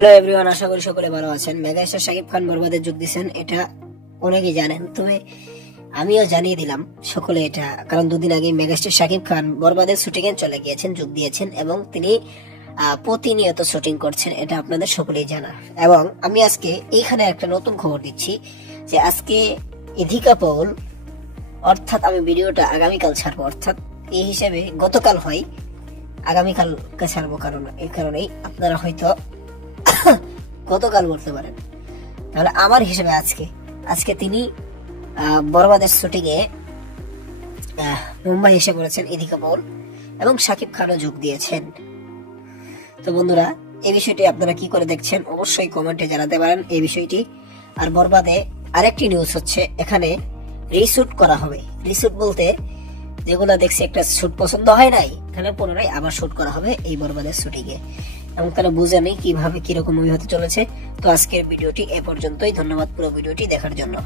Hello everyone, আশা করি সকলে ভালো আছেন। মেগাস্টার শাকিব খান বরবাদে যোগ দিয়েছেন, এটা অনেকেই জানেন, তবে আমিও জানিয়ে দিলাম সকলে এটা, কারণ দুদিন আগে মেগাস্টার শাকিব খান বরবাদের শুটিং এ চলে গিয়েছেন, যোগ দিয়েছেন এবং তিনি প্রতিনিয়ত শুটিং করছেন, এটা আপনাদের সকলেই জানা। এবং আমি আজকে এইখানে একটা নতুন খবর দিচ্ছি যে আজকে ইধিকা পাউল, অর্থাৎ আমি ভিডিওটা আগামীকাল ছাড়বো, অর্থাৎ এই হিসেবে গতকাল হয়, আগামীকালকে ছাড়বো, কারণ এই কারণেই আপনারা হয়তো গতকাল বলতে পারেন। তাহলে আমার হিসেবে আজকে তিনি বরবাদের শুটিং এ মুম্বাই এসে পড়েছেন ইধিকা পাউল, এবং শাকিব খানও যোগ দিয়েছেন। তো বন্ধুরা, এই বিষয়টি আপনারা কি করে দেখছেন অবশ্যই কমেন্টে জানাতে পারেন এই বিষয়টি। আর বরবাদে আরেকটি নিউজ হচ্ছে, এখানে রিশুট করা হবে। রিশুট বলতে যেগুলো দেখছি একটা শুট পছন্দ হয় নাই, এখানে পুনরায় আবার শুট করা হবে এই বরবাদের শুটিং এ, এবং তারা বুঝে নেই কিভাবে কিরকম হতে চলেছে। তো আজকের ভিডিওটি এ পর্যন্তই, ধন্যবাদ পুরো ভিডিওটি দেখার জন্য।